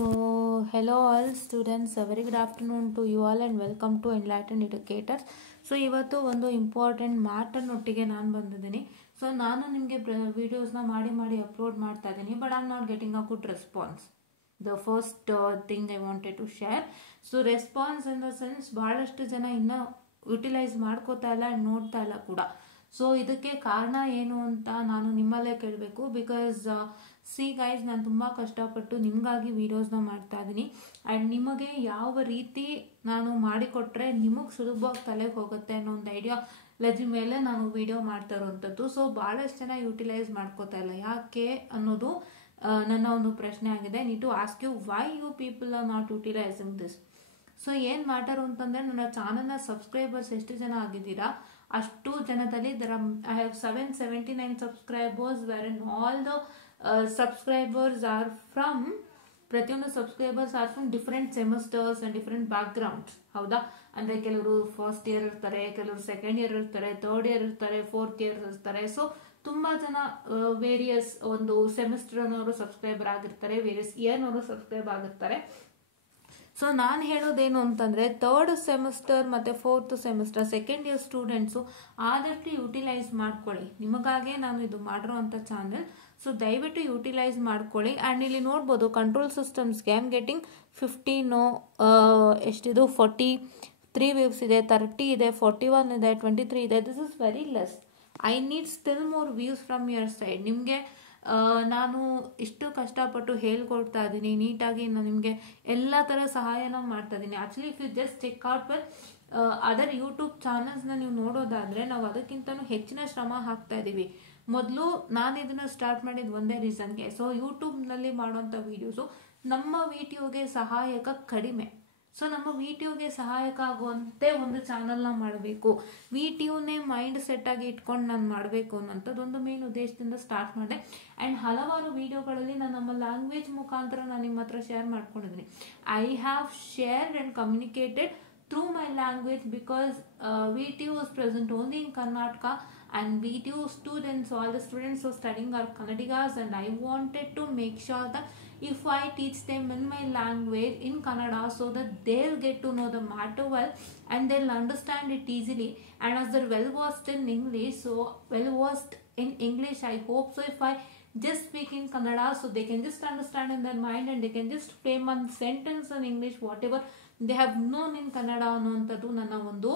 So, hello all students, a very good afternoon to you all and welcome to Enlightened Educators. So, ಇವತ್ತು ಒಂದು important ಮ್ಯಾಟರ್ನೊಟ್ಟಿಗೆ ನಾನು ಬಂದಿದ್ದೀನಿ. So ನಾನು ನಿಮಗೆ ವಿಡಿಯೋಸ್ನ ಮಾಡಿ ಅಪ್ಲೋಡ್ ಮಾಡ್ತಾ ಇದ್ದೀನಿ, but I am not getting a good response. The first thing I wanted to share. So response in the sense ಭಾಳಷ್ಟು ಜನ ಇನ್ನೂ ಯುಟಿಲೈಸ್ ಮಾಡ್ಕೋತಾ ಇಲ್ಲ ಆ್ಯಂಡ್ ನೋಡ್ತಾ ಇಲ್ಲ ಕೂಡ. ಸೊ ಇದಕ್ಕೆ ಕಾರಣ ಏನು ಅಂತ ನಾನು ನಿಮ್ಮಲ್ಲೇ ಕೇಳಬೇಕು. ಬಿಕಾಸ್ ಸಿ ಗೈಸ್, ನಾನು ತುಂಬ ಕಷ್ಟಪಟ್ಟು ನಿಮಗಾಗಿ ವಿಡಿಯೋಸ್ನ ಮಾಡ್ತಾ ಇದ್ದೀನಿ ಆ್ಯಂಡ್ ನಿಮಗೆ ಯಾವ ರೀತಿ ನಾನು ಮಾಡಿಕೊಟ್ರೆ ನಿಮಗೆ ಸುಲಭವಾಗಿ ತಲೆಗೆ ಹೋಗುತ್ತೆ ಅನ್ನೋ ಒಂದು ಐಡಿಯಾ ಲಜಿ ಮೇಲೆ ನಾನು ವಿಡಿಯೋ ಮಾಡ್ತಾ ಇರೋವಂಥದ್ದು. ಸೊ ಭಾಳಷ್ಟು ಜನ ಯುಟಿಲೈಸ್ ಮಾಡ್ಕೋತಾ ಇಲ್ಲ, ಯಾಕೆ ಅನ್ನೋದು ನನ್ನ ಒಂದು ಪ್ರಶ್ನೆ ಆಗಿದೆ. Need to ask you why you people are not utilising this. So ಏನು ಮ್ಯಾಟರ್ ಅಂತಂದರೆ, ನನ್ನ ಚಾನಲ್ನ ಸಬ್ಸ್ಕ್ರೈಬರ್ಸ್ ಎಷ್ಟು ಜನ ಆಗಿದ್ದೀರಾ ಅಷ್ಟು ಜನದಲ್ಲಿ I have 779 subscribers, where in all the subscribers are from ಪ್ರತಿಯೊಂದು subscribers are from different semesters and different backgrounds. ಹೌದಾ? ಅಂದರೆ ಕೆಲವರು ಫಸ್ಟ್ ಇಯರ್ ಇರ್ತಾರೆ, ಕೆಲವರು ಸೆಕೆಂಡ್ ಇಯರ್ ಇರ್ತಾರೆ, ಥರ್ಡ್ ಇಯರ್ ಇರ್ತಾರೆ, ಫೋರ್ತ್ ಇಯರ್ ಇರ್ತಾರೆ. ಸೊ ತುಂಬ ಜನ ವೇರಿಯಸ್ ಒಂದು ಸೆಮಿಸ್ಟರ್ನವರು ಸಬ್ಸ್ಕ್ರೈಬರ್ ಆಗಿರ್ತಾರೆ, ವೇರಿಯಸ್ ಇಯರ್ನವರು ಸಬ್ಸ್ಕ್ರೈಬ್ ಆಗಿರ್ತಾರೆ. ಸೊ ನಾನು ಹೇಳೋದೇನು ಅಂತಂದರೆ, ಥರ್ಡ್ ಸೆಮಿಸ್ಟರ್ ಮತ್ತು fourth semester second year students ಆದಷ್ಟು ಯುಟಿಲೈಸ್ ಮಾಡ್ಕೊಳ್ಳಿ. ನಿಮಗಾಗೆ ನಾನು ಇದು ಮಾಡಿರೋ ಅಂಥ ಚಾನಲ್. ಸೊ ದಯವಿಟ್ಟು ಯುಟಿಲೈಸ್ ಮಾಡ್ಕೊಳ್ಳಿ. ಆ್ಯಂಡ್ ಇಲ್ಲಿ ನೋಡ್ಬೋದು ಕಂಟ್ರೋಲ್ ಸಿಸ್ಟಮ್ಸ್ಗೆ ಐ ಆಮ್ ಗೆಟಿಂಗ್ 15 ಎಷ್ಟಿದು 43 ವ್ಯೂಸ್ ಇದೆ, 30 ಇದೆ, 41 ಇದೆ, 23 ಇದೆ. This is very less. I need still more views from your side. ನಿಮಗೆ ನಾನು ಇಷ್ಟು ಕಷ್ಟಪಟ್ಟು ಹೇಳ್ಕೊಡ್ತಾ ಇದ್ದೀನಿ, ನೀಟಾಗಿ ನಾನು ನಿಮಗೆ ಎಲ್ಲ ಥರ ಸಹಾಯನ ಮಾಡ್ತಾ ಇದ್ದೀನಿ. Actually if you just check out well other YouTube ಚಾನಲ್ಸ್ನ ನೀವು ನೋಡೋದಾದರೆ ನಾವು ಅದಕ್ಕಿಂತಲೂ ಹೆಚ್ಚಿನ ಶ್ರಮ ಹಾಕ್ತಾ ಇದ್ದೀವಿ. ಮೊದಲು ನಾನು ಇದನ್ನು ಸ್ಟಾರ್ಟ್ ಮಾಡಿದ್ದು ಒಂದೇ ರೀಸನ್ಗೆ. ಸೊ ಯೂಟ್ಯೂಬ್ನಲ್ಲಿ ಮಾಡೋಂಥ ವೀಡಿಯೋಸು ನಮ್ಮ ವಿಡಿಯೋಗೆ ಸಹಾಯಕ ಕಡಿಮೆ. ಸೊ ನಮ್ಮ ವಿಡಿಯೋಗೆ ಸಹಾಯಕ ಆಗುವಂತೆ ಒಂದು ಚಾನಲ್ನ ಮಾಡಬೇಕು, ವಿಡಿಯೋನೇ ಮೈಂಡ್ ಸೆಟ್ಟಾಗಿ ಇಟ್ಕೊಂಡು ನಾನು ಮಾಡಬೇಕು ಅನ್ನೋಂಥದ್ದು ಒಂದು ಮೇನ್ ಉದ್ದೇಶದಿಂದ ಸ್ಟಾರ್ಟ್ ಮಾಡಿದೆ. ಆ್ಯಂಡ್ ಹಲವಾರು ವಿಡಿಯೋಗಳಲ್ಲಿ ನಾನು ನಮ್ಮ ಲ್ಯಾಂಗ್ವೇಜ್ ಮುಖಾಂತರ ನಾನು ನಿಮ್ಮ ಹತ್ರ ಶೇರ್ ಮಾಡ್ಕೊಂಡಿದ್ದೀನಿ. I have shared and communicated through my language because VTU is present only in Karnataka and VTU students, all the students who are studying are Kannadigas, and I wanted to make sure that if I teach them in my language in Kannada so that they'll get to know the matter well and they'll understand it easily. And as they're well versed in English, I hope so if I just speak in Kannada so they can just understand in their mind and they can just frame one sentence in English whatever they have known in Kannada ಅನ್ನುವಂಥದ್ದು ನನ್ನ ಒಂದು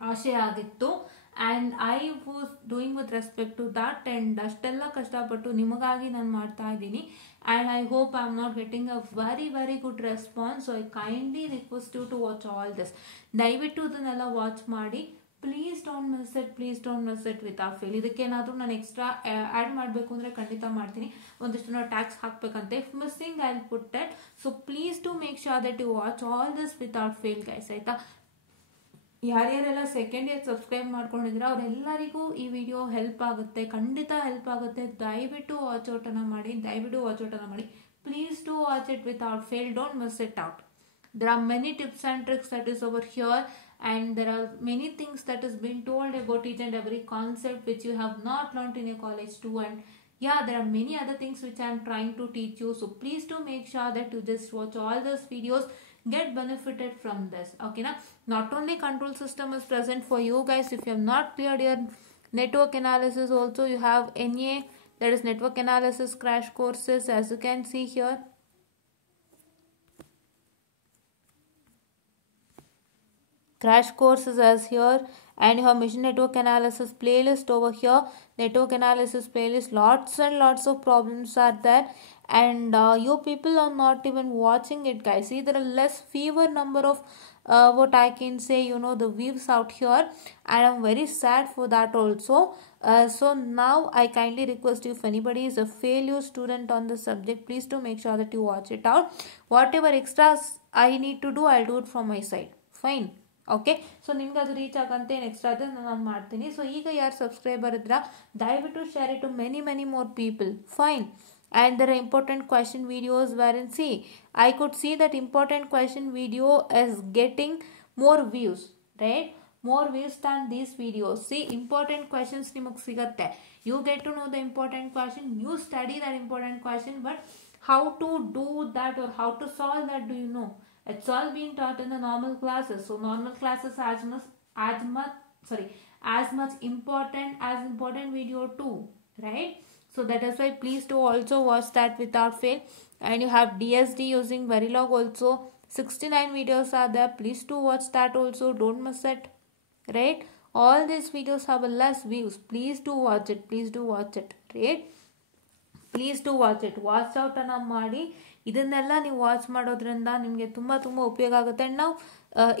ಆಶಯ ಆಗಿತ್ತು. And I was doing with respect to that. And ಅಷ್ಟೆಲ್ಲ ಕಷ್ಟಪಟ್ಟು ನಿಮಗಾಗಿ ನಾನು ಮಾಡ್ತಾ ಇದ್ದೀನಿ. And I hope I am not getting a very good response. So I kindly request you to watch all this. ದಯವಿಟ್ಟು ಇದನ್ನೆಲ್ಲ ವಾಚ್ ಮಾಡಿ. Please don't miss it without fail. ಇದಕ್ಕೇನಾದರೂ ನಾನು ಎಕ್ಸ್ಟ್ರಾ ಆ್ಯಡ್ ಮಾಡಬೇಕು ಅಂದರೆ ಖಂಡಿತ ಮಾಡ್ತೀನಿ. ಒಂದಿಷ್ಟು ನಾವು ಟ್ಯಾಕ್ಸ್ ಹಾಕಬೇಕಂತೆ. If missing I will put it. So please to make sure that you watch all this without fail guys, ಆಯಿತಾ? ಯಾರ್ಯಾರೆಲ್ಲ ಸೆಕೆಂಡ್ ಇಯರ್ ಸಬ್ಸ್ಕ್ರೈಬ್ ಮಾಡ್ಕೊಂಡಿದ್ರೆ ಅವರೆಲ್ಲರಿಗೂ ಈ ವಿಡಿಯೋ ಹೆಲ್ಪ್ ಆಗುತ್ತೆ, ಖಂಡಿತ ಹೆಲ್ಪ್ ಆಗುತ್ತೆ. ದಯವಿಟ್ಟು ವಾಚ್ ಔಟನ್ನು ಮಾಡಿ. Please to watch it without fail. Don't miss it out. There are many tips and tricks that is over here, and there are many things that is being told about each and every concept which you have not learnt in a college too. And yeah, there are many other things which I am trying to teach you. So please do make sure that you just watch all those videos, get benefited from this. Okay, now not only control system is present for you guys. If you have not cleared your network analysis also, you have NA, that is network analysis crash courses, as you can see here. Crash courses as here, and you have machine network analysis playlist over here. Network analysis playlist, lots and lots of problems are there, and you people are not even watching it guys. See, there are less fewer number of what I can say, the views out here, and I'm very sad for that also. So now I kindly request you, if anybody is a failure student on the subject, please do make sure that you watch it out. Whatever extras I need to do, I'll do it from my side. Fine. Okay, so ನಿಮ್ಗೆ ಅದು reach ಆಗಂತೆ extra ಆದರೆ ನಾನು ಮಾಡ್ತೀನಿ. So ಈಗ ಯಾರು subscriber ಇದ್ರ ದಯವಿಟ್ಟು share it to many more people. Fine. And their important question videos where in see I could see that important question video is getting more views, right? more views than these videos. See, important questions ನಿಮಗೆ ಸಿಗುತ್ತೆ. You get to know the important question, you study that important question, but how to do that or how to solve that, do you know? It's all being taught in the normal classes. So normal classes as much important as important video too, right? So that is why please do also watch that without fail. And you have DSD using Verilog also. 69 videos are there. Please do watch that also. Don't miss it, right? All these videos have a less views. Please do watch it. Please do watch it, right? Please to watch it. Watch ಔಟನ್ನು ಮಾಡಿ ಇದನ್ನೆಲ್ಲ ನೀವು watch ಮಾಡೋದ್ರಿಂದ ನಿಮಗೆ ತುಂಬ ತುಂಬ ಉಪಯೋಗ ಆಗುತ್ತೆ. ಆ್ಯಂಡ್ ನಾವು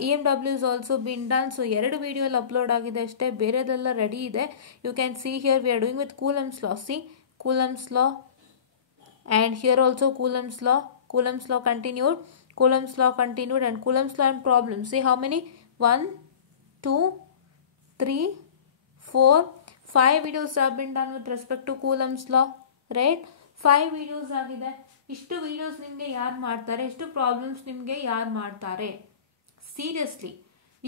EMW is also been done. So 2 video ಅಲ್ಲಿ ಅಪ್ಲೋಡ್ ಆಗಿದೆ ಅಷ್ಟೇ, ಬೇರೆದೆಲ್ಲ ರೆಡಿ ಇದೆ. You can see here we are doing with Coulomb's law. See Coulomb's law, and here also Coulomb's law. Coulomb's law continued, Coulomb's law continued, and Coulomb's law and problems. See how many? 1, 2, 3, 4, 5 videos have been done with respect to Coulomb's law, right? 5 videos ಆಗಿದೆ. ಇಷ್ಟು videos ನಿಮಗೆ ಯಾರು ಮಾಡ್ತಾರೆ? ಇಷ್ಟು problems ನಿಮಗೆ ಯಾರು ಮಾಡ್ತಾರೆ? Seriously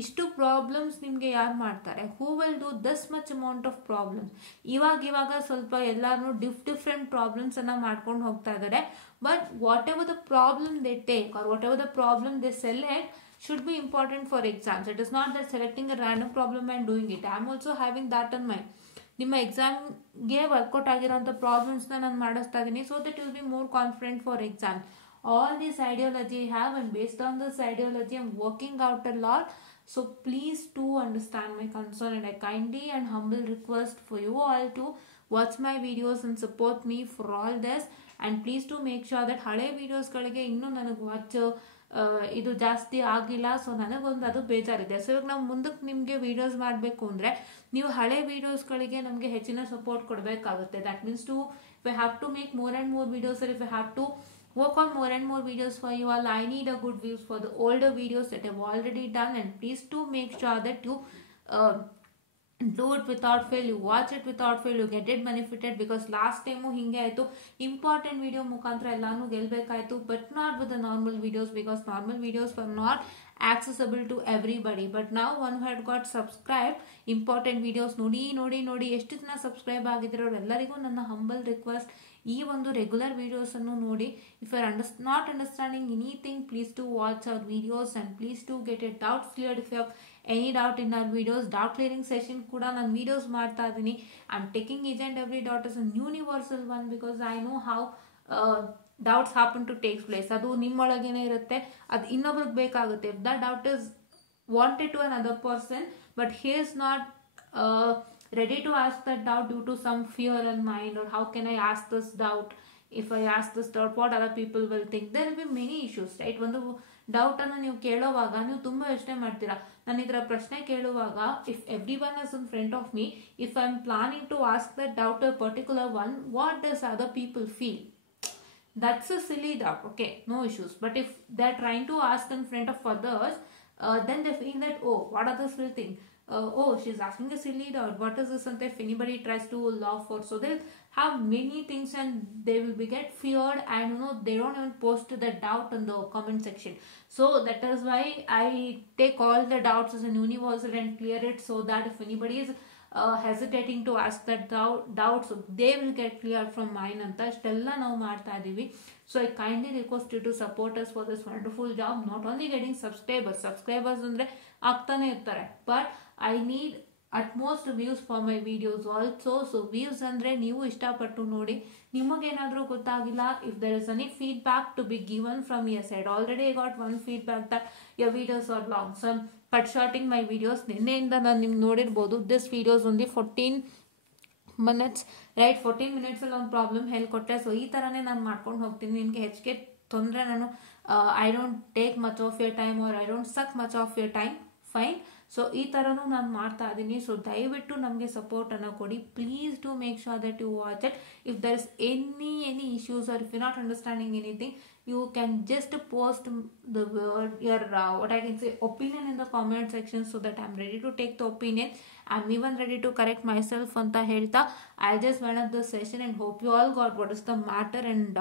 ಇಷ್ಟು ಪ್ರಾಬ್ಲಮ್ಸ್ ನಿಮಗೆ ಯಾರು ಮಾಡ್ತಾರೆ? Who will do this much amount of problems? ಇವಾಗ ಸ್ವಲ್ಪ ಎಲ್ಲರೂ ಡಿಫ್ರೆಂಟ್ ಪ್ರಾಬ್ಲಮ್ಸ್ ಅನ್ನ ಮಾಡ್ಕೊಂಡು ಹೋಗ್ತಾ ಇದ್ದಾರೆ. But whatever the problem they take or whatever the problem they select should be important for exams. It is not that selecting a random problem and doing it. I am also having that in mind. ನಿಮ್ಮ ಎಕ್ಸಾಮ್ಗೆ workout ಆಗಿರೋಂಥ ಪ್ರಾಬ್ಲಮ್ಸ್ನ ನಾನು ಮಾಡಿಸ್ತಾ ಇದ್ದೀನಿ, so that you will be more confident for exam. All this ideology have, and based on this ideology I am working out a lot. So please do understand my concern, and I kindly and humble request for you all to watch my videos and support me for all this. And please do make sure that ಹಳೆ ವಿಡಿಯೋಸ್ಗಳಿಗೆ ಇನ್ನೂ ನನಗೆ watch ಇದು ಜಾಸ್ತಿ ಆಗಿಲ್ಲ. So ನನಗೊಂದು ಅದು ಬೇಜಾರಿದೆ. So ಇವಾಗ ನಾವು ಮುಂದಕ್ಕೆ ನಿಮಗೆ ವಿಡಿಯೋಸ್ ಮಾಡಬೇಕು ಅಂದರೆ ನೀವು ಹಳೆ ವಿಡಿಯೋಸ್ಗಳಿಗೆ ನಮಗೆ ಹೆಚ್ಚಿನ ಸಪೋರ್ಟ್ ಕೊಡಬೇಕಾಗುತ್ತೆ. That means to if I have to make more and more videos, or if I have to work on more and more videos for you all, I need a good views for the older videos that I've already done. And please do make sure that you do it without fail, you watch it without fail, you get it benefited. Because last time hinge aitu, important video mukantra ellanu gelbekaitu, but not with the normal videos, because normal videos were not accessible to everybody. But now one who had got subscribed, important videos ನೋಡಿ ಎಷ್ಟು ಜನ subscribe ಆಗಿದ್ರು ಎಲ್ಲರಿಗೂ ನನ್ನ humble request, ಈ ಒಂದು regular videos ಅನ್ನು ನೋಡಿ. If you are not understanding anything, please to watch our videos and please to get it doubts cleared. If you have any doubt in our videos, doubt clearing session ಕೂಡ ನಾನು videos ಮಾಡ್ತಾ ಇದ್ದೀನಿ. I am taking each and every doubt is an universal one, because I know how doubts happen to take place. ಅದು ನಿಮ್ಮೊಳಗೇನೆ ಇರುತ್ತೆ, ಅದು ಇನ್ನೊಬ್ರಿಗೆ ಬೇಕಾಗುತ್ತೆ. If the doubt is wanted to an other person, but he is not ready to ask that doubt due to some fear in mind, or how can I ask this doubt? If I ask this doubt, what other people will think? There will be many issues, right? ಒಂದು doubt ಅನ್ನು ನೀವು ಕೇಳುವಾಗ ನೀವು ತುಂಬಾ ಯೋಚನೆ ಮಾಡ್ತೀರಾ. ನಾನು ಇದರ ಪ್ರಶ್ನೆ ಕೇಳುವಾಗ, if every one is in front of me, if I am planning to ask that doubt a particular one, what does other people feel? That's a silly doubt, okay, no issues. But if they're trying to ask in front of others, then they feel that, oh, what others will think? Oh, she's asking a silly doubt, what is this? And if anybody tries to laugh, or so they'll have many things and they will be get feared, and they don't even post the doubt in the comment section. So that is why I take all the doubts as an universal and clear it, so that if anybody is hesitating to ask that doubt, so they will get cleared from mine anta ಅಷ್ಟೆಲ್ಲ ನಾವು ಮಾಡ್ತಾ ಇದೀವಿ. So I kindly request you to support us for this wonderful job. Not only getting subscribers ಅಂದ್ರೆ ಆಗ್ತಾನೆ ಇರ್ತಾರೆ, but I need utmost views for my videos also. So views ಅಂದ್ರೆ ನೀವು ಇಷ್ಟಪಟ್ಟು ನೋಡಿ. ನಿಮಗೇನಾದರೂ ಗೊತ್ತಾಗಿಲ್ಲ, if there is any feedback to be given from your side, already I got one feedback that your videos are long, so I'm cut shorting my videos. ನಿನ್ನೆಯಿಂದ ನಾನು ನಿಮ್ಗೆ ನೋಡಿರ್ಬೋದು, this videos only 14 minutes, right? 14 minutes ಅಲ್ಲಿ ಒಂದು problem ಹೇಳ್ಕೊಟ್ಟೆ. So ಈ ಥರನೇ ನಾನು ಮಾಡ್ಕೊಂಡು ಹೋಗ್ತೀನಿ. ನಿಮಗೆ ಹೆಚ್ಚಿಗೆ ತೊಂದರೆ ನಾನು I don't take much of your time, or I don't suck much of your time, fine. So ಈ ಥರನೂ ನಾನು ಮಾಡ್ತಾ ಇದ್ದೀನಿ. ಸೊ ದಯವಿಟ್ಟು ನಮಗೆ ಸಪೋರ್ಟನ್ನು ಕೊಡಿ. Please do make sure that you watch it. If there is any issues, or if you not understanding anything, you can just post your what I can say opinion in the comment section, so that I'm ready to take the opinion. I'm even ready to correct myself anta helta. I'll just wind up the session and hope you all got what is the matter, and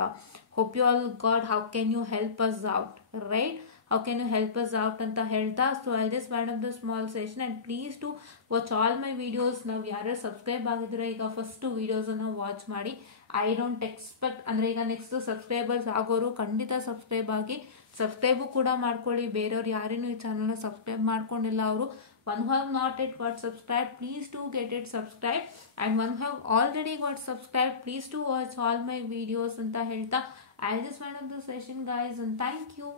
hope you all got how can you help us out, right? How can you help us out anta helta. So I'll just wind up the small session, and please to watch all my videos. Now ಯಾರು subscribe ಆಗಿದ್ರೆ ಈಗ first videos ಅನ್ನು watch ಮಾಡಿ. I don't expect, ಅಂದರೆ ಈಗ next subscribers ಆಗೋರು ಖಂಡಿತ subscribe ಆಗಿ, subscribe ಕೂಡ ಮಾಡ್ಕೊಳ್ಳಿ. ಬೇರೆಯವ್ರು ಯಾರೇನು ಈ ಚಾನಲ್ನ ಸಬ್ಸ್ಕ್ರೈಬ್ ಮಾಡ್ಕೊಂಡಿಲ್ಲ ಅವರು one who have not yet got subscribed, please do get it subscribed, and one who have already got subscribed, please do watch all my videos ಅಂತ ಹೇಳ್ತಾ I just wind up the session guys, and thank you.